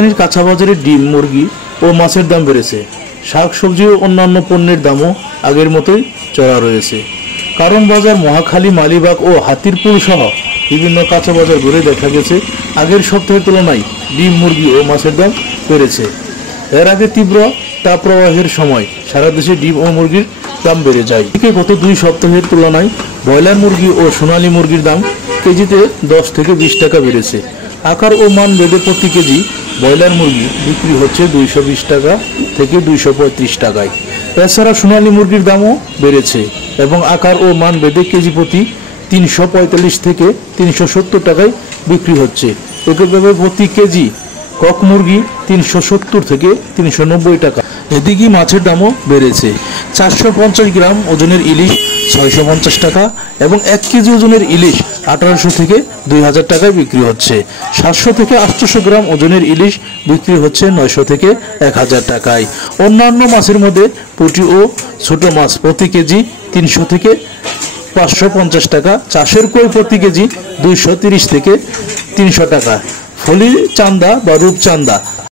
রাজধানীর কাঁচা বাজারে ডিম, মুরগি ও মাছের দাম বেড়েছে। শাকসবজি ও অন্যান্য পণ্যের দামও আগের মতোই চড়া রয়েছে। কারণ বাজার, মহাখালী, মালিবাগ ও হাতিরপুল সহ বিভিন্ন কাঁচা বাজার ঘুরে দেখা গেছে আগের সপ্তাহের তুলনায় ডিম, মুরগি ও মাছের দাম বেড়েছে। এর আগে তীব্র তাপপ্রবাহের সময় সারা দেশে ডিম ও মুরগির দাম বেড়ে যায়। গত 2 সপ্তাহের তুলনায় ব্রয়লার মুরগি ও সোনালী মুরগির দাম কেজিতে 10 থেকে 20 টাকা বেড়েছে। আকার ও মান ভেদে প্রতি কেজি ব্রয়লার মুরগি বিক্রি হচ্ছে 220 টাকা থেকে 235 টাকায়। এছাড়া সোনালী মুরগির দামও বেড়েছে এবং আকার ও মান ভেদে কেজি প্রতি 345 থেকে 370 টাকায় বিক্রি হচ্ছে। একইভাবে প্রতি কেজি কক মুরগি 370 থেকে 390 টাকা। এদিকে মাছের দামও বেড়েছে। 450 গ্রাম ওজনের ইলিশ 650 টাকা এবং 1 কেজি ওজনের ইলিশ 1800 থেকে 2000 টাকায় বিক্রি হচ্ছে। 700 থেকে 800 গ্রাম ওজনের ইলিশ বিক্রি হচ্ছে 900 থেকে 1000 টাকায়। অন্যান্য মাছের মধ্যে পুঁটি ও ছোট মাছ প্রতি কেজি 300 থেকে 550 টাকা, চাষের কই প্রতি কেজি 230 থেকে 300 টাকা, ফলি চান্দা বা রূপচান্দা